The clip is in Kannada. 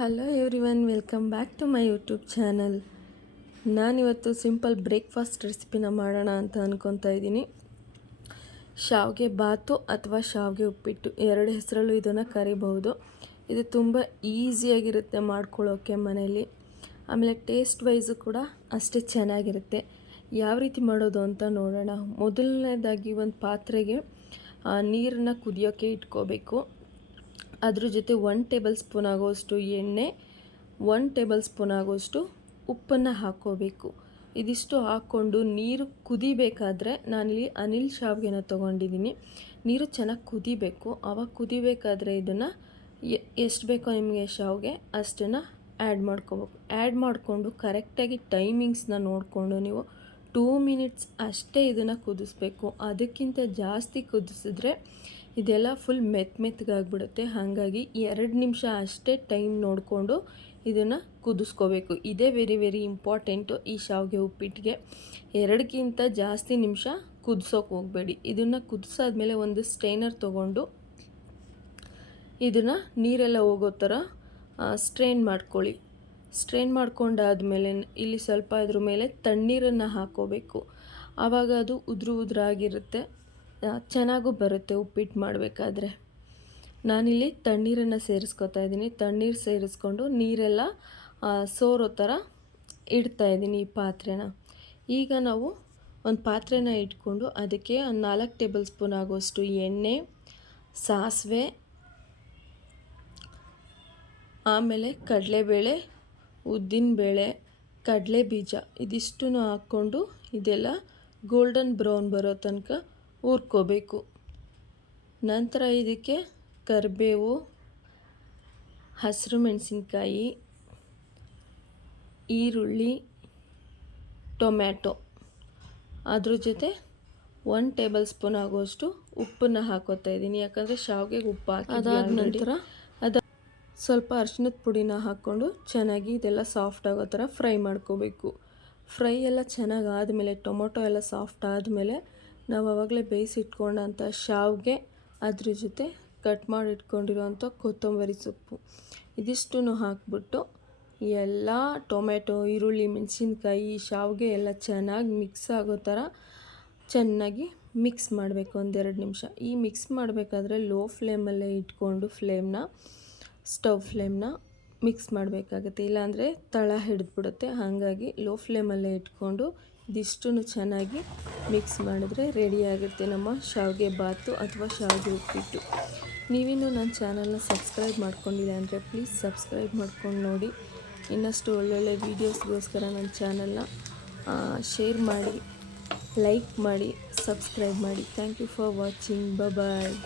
Hello everyone welcome back to my YouTube channel ನಾನಿವತ್ತು ಸಿಂಪಲ್ ಬ್ರೇಕ್ಫಾಸ್ಟ್ ರೆಸಿಪಿನ ಮಾಡೋಣ ಅಂತ ಅಂದ್ಕೊತಾ ಇದ್ದೀನಿ. ಶಾವಿಗೆ ಬಾತು ಅಥವಾ ಶಾವಿಗೆ ಉಪ್ಪಿಟ್ಟು, ಎರಡು ಹೆಸರಲ್ಲೂ ಇದನ್ನು ಕರಿಬಹುದು. ಇದು ತುಂಬ ಈಸಿಯಾಗಿರುತ್ತೆ ಮಾಡ್ಕೊಳ್ಳೋಕ್ಕೆ ಮನೆಯಲ್ಲಿ. ಆಮೇಲೆ ಟೇಸ್ಟ್ ವೈಸು ಕೂಡ ಅಷ್ಟೇ ಚೆನ್ನಾಗಿರುತ್ತೆ. ಯಾವ ರೀತಿ ಮಾಡೋದು ಅಂತ ನೋಡೋಣ. ಮೊದಲನೇದಾಗಿ ಒಂದು ಪಾತ್ರೆಗೆ ನೀರನ್ನು ಕುದಿಯೋಕ್ಕೆ ಇಟ್ಕೋಬೇಕು. ಅದ್ರ ಜೊತೆ ಒನ್ ಟೇಬಲ್ ಸ್ಪೂನ್ ಆಗೋಷ್ಟು ಎಣ್ಣೆ ಒನ್ ಟೇಬಲ್ ಸ್ಪೂನ್ ಆಗೋಷ್ಟು ಉಪ್ಪನ್ನು ಹಾಕ್ಕೋಬೇಕು ಇದಿಷ್ಟು ಹಾಕ್ಕೊಂಡು ನೀರು ಕುದಿಬೇಕಾದ್ರೆ ನಾನಿಲ್ಲಿ ಅನಿಲ್ ಶಾವಿಗೆನ ತೊಗೊಂಡಿದ್ದೀನಿ. ನೀರು ಚೆನ್ನಾಗಿ ಕುದಿಬೇಕು. ಆವಾಗ ಕುದಿಬೇಕಾದ್ರೆ ಇದನ್ನು ಎಷ್ಟು ಬೇಕೋ ನಿಮಗೆ ಶಾವಿಗೆ ಅಷ್ಟನ್ನು ಆ್ಯಡ್ ಮಾಡ್ಕೋಬೇಕು ಆ್ಯಡ್ ಮಾಡಿಕೊಂಡು ಕರೆಕ್ಟಾಗಿ ಟೈಮಿಂಗ್ಸ್ನ ನೋಡಿಕೊಂಡು ನೀವು ಟೂ ಮಿನಿಟ್ಸ್ ಅಷ್ಟೇ ಇದನ್ನು ಕುದಿಸ್ಬೇಕು. ಅದಕ್ಕಿಂತ ಜಾಸ್ತಿ ಕುದಿಸಿದ್ರೆ ಇದೆಲ್ಲ ಫುಲ್ ಮೆತ್ ಮೆತ್ತಗಾಗ್ಬಿಡುತ್ತೆ ಹಾಗಾಗಿ ಎರಡು ನಿಮಿಷ ಅಷ್ಟೇ ಟೈಮ್ ನೋಡಿಕೊಂಡು ಇದನ್ನು ಕುದಿಸ್ಕೋಬೇಕು. ಇದೇ ವೆರಿ ವೆರಿ ಇಂಪಾರ್ಟೆಂಟು ಈ ಶಾವಿಗೆ ಉಪ್ಪಿಟ್ಟಿಗೆ. ಎರಡಕ್ಕಿಂತ ಜಾಸ್ತಿ ನಿಮಿಷ ಕುದಿಸೋಕೆ ಹೋಗಬೇಡಿ. ಇದನ್ನು ಕುದಿಸಾದ್ಮೇಲೆ ಒಂದು ಸ್ಟ್ರೈನರ್ ತೊಗೊಂಡು ಇದನ್ನು ನೀರೆಲ್ಲ ಹೋಗೋ ಥರ ಸ್ಟ್ರೈನ್ ಮಾಡ್ಕೊಳ್ಳಿ. ಸ್ಟ್ರೈನ್ ಮಾಡ್ಕೊಂಡಾದ್ಮೇಲೆ ಇಲ್ಲಿ ಸ್ವಲ್ಪ ಇದ್ರ ಮೇಲೆ ತಣ್ಣೀರನ್ನು ಹಾಕೋಬೇಕು. ಆವಾಗ ಅದು ಉದುರು ಉದುರಾಗಿರುತ್ತೆ. ಚೆನ್ನಾಗೂ ಬರುತ್ತೆ ಉಪ್ಪಿಟ್ಟು ಮಾಡಬೇಕಾದ್ರೆ. ನಾನಿಲ್ಲಿ ತಣ್ಣೀರನ್ನು ಸೇರಿಸ್ಕೊತಾ ಇದ್ದೀನಿ. ತಣ್ಣೀರು ಸೇರಿಸ್ಕೊಂಡು ನೀರೆಲ್ಲ ಸೋರೋ ಥರ ಇಡ್ತಾ ಇದ್ದೀನಿ ಈ ಪಾತ್ರೆನ. ಈಗ ನಾವು ಒಂದು ಪಾತ್ರೆನ ಇಟ್ಕೊಂಡು ಅದಕ್ಕೆ ಒಂದು ನಾಲ್ಕು ಟೇಬಲ್ ಸ್ಪೂನ್ ಆಗೋಷ್ಟು ಎಣ್ಣೆ, ಸಾಸಿವೆ, ಆಮೇಲೆ ಕಡಲೆಬೇಳೆ ಉದ್ದಿನಬೇಳೆ ಕಡಲೆ ಬೀಜ ಇದಿಷ್ಟು ಹಾಕ್ಕೊಂಡು ಇದೆಲ್ಲ ಗೋಲ್ಡನ್ ಬ್ರೌನ್ ಬರೋ ತನಕ ಹುರ್ಕೋಬೇಕು. ನಂತರ ಇದಕ್ಕೆ ಕರಿಬೇವು ಹಸಿರು ಮೆಣಸಿನ್ಕಾಯಿ ಈರುಳ್ಳಿ ಟೊಮ್ಯಾಟೊ. ಅದ್ರ ಜೊತೆ ಒನ್ ಟೇಬಲ್ ಸ್ಪೂನ್ ಆಗುವಷ್ಟು ಉಪ್ಪನ್ನು ಹಾಕೋತಾ ಇದ್ದೀನಿ. ಯಾಕಂದರೆ ಶಾವಿಗೆಗೆ ಉಪ್ಪು ಹಾಕಿ ಅದಾದ ನಂತರ ಸ್ವಲ್ಪ ಅರ್ಶಿನದ ಪುಡಿನ ಹಾಕ್ಕೊಂಡು ಚೆನ್ನಾಗಿ ಇದೆಲ್ಲ ಸಾಫ್ಟ್ ಆಗೋ ಥರ ಫ್ರೈ ಮಾಡ್ಕೋಬೇಕು. ಫ್ರೈ ಎಲ್ಲ ಚೆನ್ನಾಗಿ ಆದಮೇಲೆ, ಟೊಮೊಟೊ ಎಲ್ಲ ಸಾಫ್ಟ್ ಆದಮೇಲೆ ನಾವು ಆವಾಗಲೇ ಬೇಯಿಸಿಟ್ಕೊಂಡಂಥ ಶಾವಿಗೆ ಅದ್ರ ಜೊತೆ ಕಟ್ ಮಾಡಿ ಇಟ್ಕೊಂಡಿರೋಂಥ ಕೊತ್ತಂಬರಿ ಸೊಪ್ಪು. ಇದಿಷ್ಟು ಹಾಕ್ಬಿಟ್ಟು ಎಲ್ಲ ಟೊಮೆಟೊ, ಈರುಳ್ಳಿ, ಮೆಣಸಿನ್ಕಾಯಿ ಶಾವಿಗೆ ಎಲ್ಲ ಚೆನ್ನಾಗಿ ಮಿಕ್ಸ್ ಆಗೋ ಥರ ಚೆನ್ನಾಗಿ ಮಿಕ್ಸ್ ಮಾಡಬೇಕು ಒಂದೆರಡು ನಿಮಿಷ. ಈ ಮಿಕ್ಸ್ ಮಾಡಬೇಕಾದ್ರೆ ಲೋ ಫ್ಲೇಮಲ್ಲೇ ಇಟ್ಕೊಂಡು ಫ್ಲೇಮ್ನ ಸ್ಟವ್ ಫ್ಲೇಮ್ನ ಮಿಕ್ಸ್ ಮಾಡಬೇಕಾಗತ್ತೆ. ಇಲ್ಲಾಂದರೆ ತಳ ಹಿಡಿದ್ಬಿಡುತ್ತೆ. ಹಾಗಾಗಿ ಲೋ ಫ್ಲೇಮಲ್ಲೇ ಇಟ್ಕೊಂಡು ಇದಿಷ್ಟು ಚೆನ್ನಾಗಿ ಮಿಕ್ಸ್ ಮಾಡಿದ್ರೆ ರೆಡಿಯಾಗುತ್ತೆ ನಮ್ಮ ಶಾವಿಗೆ ಬಾತು ಅಥವಾ ಶಾವಿಗೆ ಉಪ್ಪಿಟ್ಟು. ನೀವಿನ್ನು ನನ್ನ ಚಾನಲ್ನ ಸಬ್ಸ್ಕ್ರೈಬ್ ಮಾಡ್ಕೊಂಡಿಲ್ಲ ಅಂದರೆ ಪ್ಲೀಸ್ ಸಬ್ಸ್ಕ್ರೈಬ್ ಮಾಡ್ಕೊಂಡು ನೋಡಿ. ಇನ್ನಷ್ಟು ಒಳ್ಳೊಳ್ಳೆ ವೀಡಿಯೋಸ್ಗೋಸ್ಕರ ನನ್ನ ಚಾನಲ್ನ ಶೇರ್ ಮಾಡಿ, ಲೈಕ್ ಮಾಡಿ, ಸಬ್ಸ್ಕ್ರೈಬ್ ಮಾಡಿ. Thank you for watching. Bye